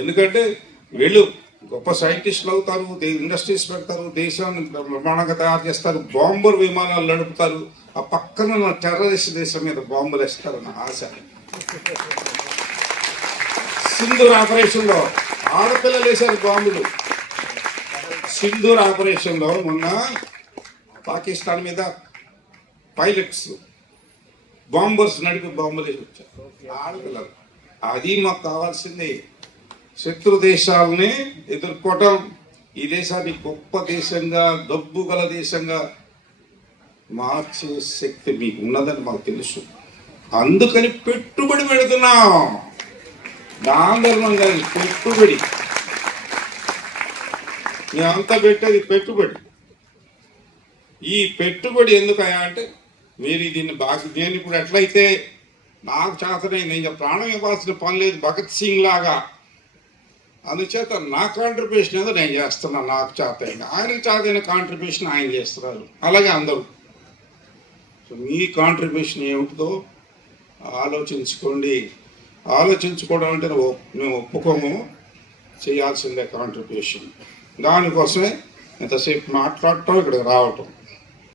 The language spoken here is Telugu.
ఎందుకంటే వీళ్ళు గొప్ప సైంటిస్టులు అవుతారు, ఇండస్ట్రీస్ పెడతారు, దేశాన్ని బ్రహ్మాండంగా తయారు చేస్తారు, బాంబర్ విమానాలు నడుపుతారు, ఆ పక్కన టెర్రరిస్ట్ దేశం మీద బాంబులు వేస్తారన్న ఆశ. సింధూర్ ఆపరేషన్లో ఆడపిల్లలు వేశారు బాంబులు. సింధూర్ ఆపరేషన్లో మొన్న పాకిస్తాన్ మీద పైలట్స్ బాంబర్స్ నడిపి బాంబులు వేసి వచ్చారు ఆడపిల్లలు. అది మాకు కావాల్సింది. శత్రు దేశాలని ఎదుర్కోవటం, ఈ దేశాన్ని గొప్ప దేశంగా, డబ్బు గల దేశంగా మార్చే శక్తి మీకు ఉన్నదని మాకు తెలుసు. అందుకని పెట్టుబడి పెడుతున్నాం. దాంగర్వంగా పెట్టుబడి, మేమంతా పెట్టేది పెట్టుబడి. ఈ పెట్టుబడి ఎందుకయ్యా అంటే మీరు దీన్ని బాగా, నేను ఇప్పుడు ఎట్లయితే నాకు చేతనైంది, నేను ప్రాణం ఇవ్వాల్సిన పని లేదు భగత్ సింగ్ లాగా, అందుచేత నా కాంట్రిబ్యూషన్ ఏదో నేను చేస్తున్నాను. నాకు చేతైంది, ఆయనకు చేతైన కాంట్రిబ్యూషన్ ఆయన చేస్తున్నారు, అలాగే అందరూ. సో మీ కాంట్రిబ్యూషన్ ఏమిటిదో ఆలోచించుకోండి. ఆలోచించుకోవడం అంటే మేము ఒప్పుకోము, చేయాల్సిందే కాంట్రిబ్యూషన్. దానికోసమే ఇంతసేపు మాట్లాడటం, ఇక్కడికి రావటం.